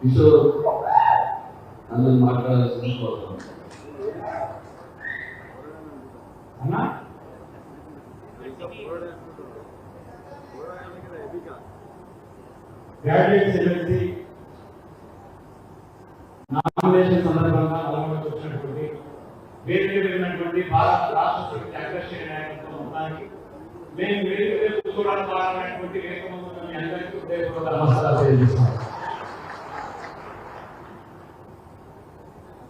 కిషోర్ అందరూ మాట్లాడాల్సింది కోరుతున్నాను అన్నా? గ్రాడ్యుయేట్ ఎమ్మెల్సీ నామినేషన్ సందర్భంగా పాల్గొనకు వచ్చినటువంటి వేదిక వెళ్ళినటువంటి భారత రాష్ట్ర సమితి నాయకత్వం మొత్తానికి మేము వేదిక మీద కారణమైనటువంటి ద్వారా వేదిక ముందు మీ అందరికీ హృదయపూర్వక నమస్కారాలు తెలియజేస్తున్నాం.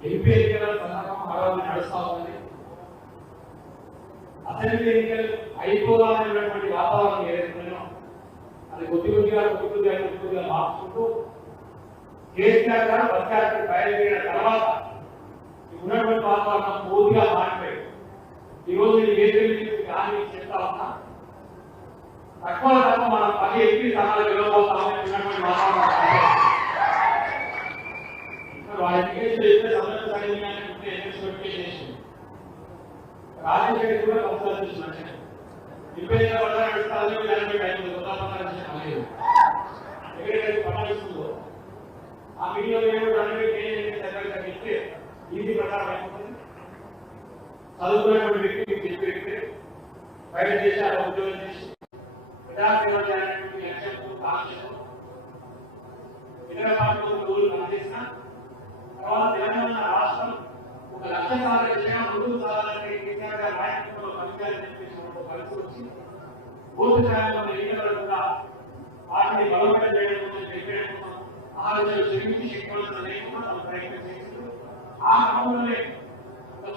ఎంపీ ఎన్నికల సందర్భం మరొకటి నడుస్తా ఉంది. అసెంబ్లీ ఎన్నికలు అయిపోవాలనేటువంటి వాతావరణం ఏదైతుందో అది కొద్ది కొద్దిగా కొద్దిగా కొద్దిగా మార్చుకుంటూ కేసీఆర్ గారు బస్టాండ్కి బయలుదేరిన తర్వాత ఉన్నటువంటి వాతావరణం పూర్తిగా మారిపోయింది. ఈరోజు రోజు ఈ వేదిక చెప్తా ఉన్నా? తక్కువ తక్కువ మనం పది ఎంపీ స్థానాలు గెలవబోతామని ఉన్నటువంటి వాతావరణం వాళ్ళ ఎడ్యుకేషన్ చేస్తే సంబంధం సరైన ఎడ్యుకేషన్ చేసింది. కూడా ఇబ్బంది వల్ల నడుస్తాను టైం లేదు. ఆ ఇస్తే ప్రకారం అయిపోతుంది. చదువుకున్నటువంటి వ్యక్తి మీకు చెప్పి బయట దేశాల ఉద్యోగం చేసి లక్ష్యంతో కాంక్షతో ఇతర పార్టీలో రోజులు తర్వాత తెలంగాణ రాష్ట్రం ఒక లక్ష్య సాధన ముందుకు సాగాలంటే కేసీఆర్ గారి నాయకత్వంలో పనిచేయాలని చెప్పేసి ఒక పరిస్థితి వచ్చి పూర్తి స్థాయిలో ఎన్నికల కూడా వాటిని బలోపేతం చేయడం కోసం కోసం లేకుండా తమ ప్రయత్నం చేసింది ఆ క్రమంలోనే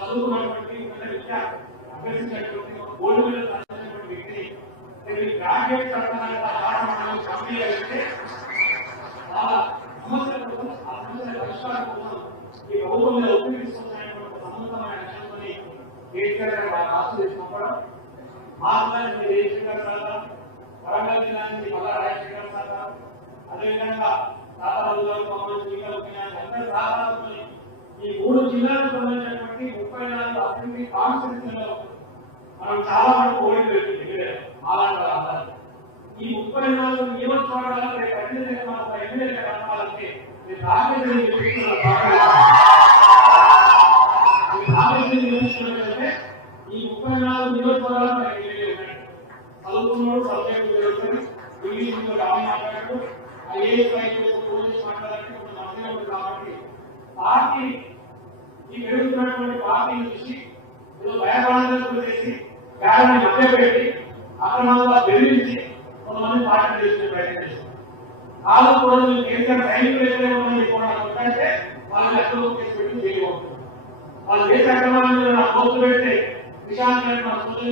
చదువుకున్నటువంటి విద్య అభ్యసించినటువంటి ఒక సాధించినటువంటి వ్యక్తిని నేను ఈ గ్రాడ్యుయేట్ చట్టంగా పాఠశాలలో కంపెనీ అయితే ఆ సమస్యల కోసం ఆ సమస్యల పరిష్కారం కోసం ఈ ప్రభుత్వం మీద ఒత్తిడి తీసుకొచ్చాయని సమున్నతమైన లక్ష్యంతోని కేసీఆర్ గారు వారి ఆశలు పంపడం మాట్లాడి సార్ వరంగల్ జిల్లా నుంచి మల్లా రాజశేఖర్ సార్ అదేవిధంగా తాతారాజు గారు అందరి సహకారంతో ఈ మూడు జిల్లాలకు సంబంధించినటువంటి ముప్పై నాలుగు అసెంబ్లీ మనం చాలా వరకు ఓడిపోయింది అలాంటి రాష్ట్రాలు ఈ ముప్పై నాలుగు నియోజకవర్గాలకు రేపు అధినేత ఎమ్మెల్యే కలపాలంటే రాజకీయ నియోజకవర్గంటే ఈ ముప్పై నాలుగు నియోజకవర్గాలు మనకి ఎమ్మెల్యే ఉన్నాయి చదువుకున్నాడు సబ్జెక్ట్ జరుగుతుంది ఇంగ్లీష్లో రాని మాట్లాడాడు. ఐఏఎస్ ఐపీఎస్ మాట్లాడాలంటే ఉంది కాబట్టి పార్టీ ఈ పెరుగుతున్నటువంటి పార్టీని చూసి ఏదో భయపడాలని చేసి మధ్య పెట్టి అక్రమంగా బెదిరించి కొంతమంది పార్టీ చేసే ప్రయత్నం చేస్తారు కూడా మీరు కేసీఆర్ సైనికులు ఎక్కడైనా కూడా ఎక్కడో కేసు పెట్టి వాళ్ళు దేశ అక్రమాలను నా పోస్టు పెడితే విశాంత్ రెడ్డి మన సోదరుని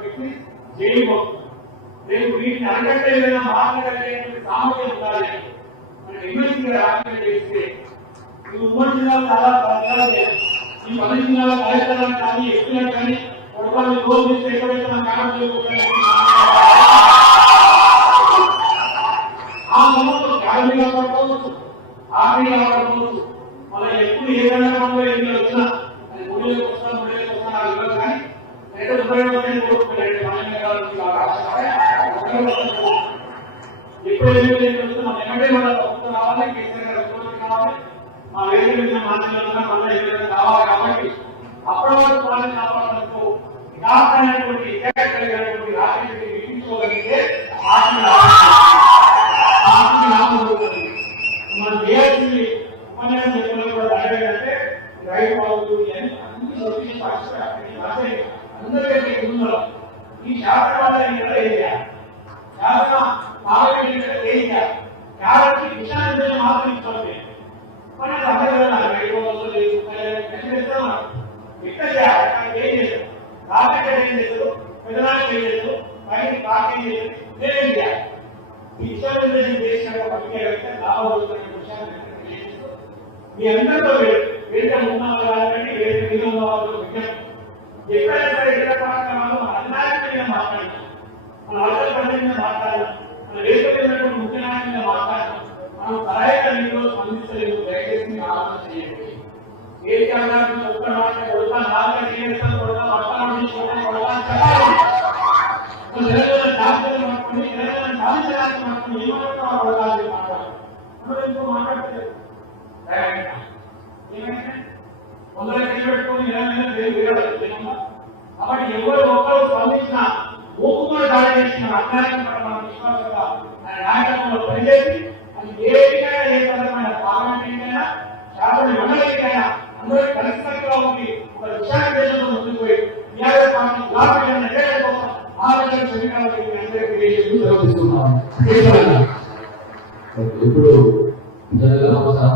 వ్యక్తి జైలు రేపు వీటిని అరగట్టేదైనా విధంగా సామర్థ్యం ఉండాలి మన ఎమ్మెల్సీగా రాజకీయం చేస్తే ఈ ఉమ్మడి జిల్లాలో చాలా ప్రాంతాలు ఈ మొదటి జిల్లాలో కార్యక్రమాలు కానీ ఎక్కువ కానీ కొడవల్ని రోజు చేస్తే ఎక్కడైతే మన కారణం ఆ సమయంలో గాలిగా పడుకోవచ్చు ఆవిగా పడుకోవచ్చు అలా ఎప్పుడు ఏ రంగంలో ఎన్ని వచ్చినా అది ముడిలోకి వస్తా ముడిలోకి వస్తా నాకు తెలియదు కానీ రెండు ఉపయోగం కోరుకున్నాడు ఇప్పుడు ఏమి లేదు మన ఎక్కడే మన ప్రభుత్వం కేసీఆర్ గారు కావాలి మా వేరే విధంగా మాట్లాడుతున్నా మళ్ళీ కావాలి కాబట్టి అప్పటి వరకు వాళ్ళని కాపాడడంతో విద్యార్థి కలిగినటువంటి రాజకీయ విధించుకోగలిగితే పార్టీ పార్టీ లాభం జరుగుతుంది. మన చేయాల్సింది ఉపన్యాసం చెప్పినప్పుడు కూడా అడగంటే రైతు బాగుంది అని అన్ని సొసైటీ పార్టీ అందరికీ ముందు ఈ శాస్త్రవాదాన్ని కూడా ఏం చేయాలి కాబట్టి విషయాన్ని మాత్రం ఇక్కడ ఏం రాజకీయ ఏం ఏం పార్టీ ఏం నేనేం చేయాలి విషయాన్ని మీ అందరితో వేరే మీద ఇతర కార్యక్రమాలు అధినాయకుల మీద మాట్లాడతాం మన అవసర ప్రజల మీద మాట్లాడతాం మన దేశమైనటువంటి ముఖ్య నాయకుల మీద మాట్లాడతాం మనం సహాయక నీటిలో స్పందించలేదు దయచేసి మీరు ఆలోచన చేయండి ఏ కారణాలకు ఒక్క మాట కొడతా నాలుగు చేస్తాం కొడతా వర్షాలు తీసుకోవడం కొడతా అని చెప్పాలి తెలంగాణ జాగ్రత్తలు పట్టుకుని తెలంగాణ సాధించడానికి మనం ఏమంటున్నాం కొడతాలి మాట్లాడాలి అందరూ ఎంతో మాట్లాడలేదు ఏమైంది కొందరు ఎక్కడ పెట్టుకొని ఇలా ఇలా దేవుడు వేయాలి ఏమన్నా? కాబట్టి ఎవరు ఒక్కరు స్పందించిన ఊపుకున్న దాడి చేసిన అజ్ఞానం పట్ల మన విశ్వాసంగా ఆయన నాయకత్వంలో పనిచేసి అది ఏ విధంగా ఏ పరమైన పార్లమెంట్ శాసన మండలికైనా అందరూ కలిసికట్టుగా ఉండి ఒక విషయాన్ని దేశంలో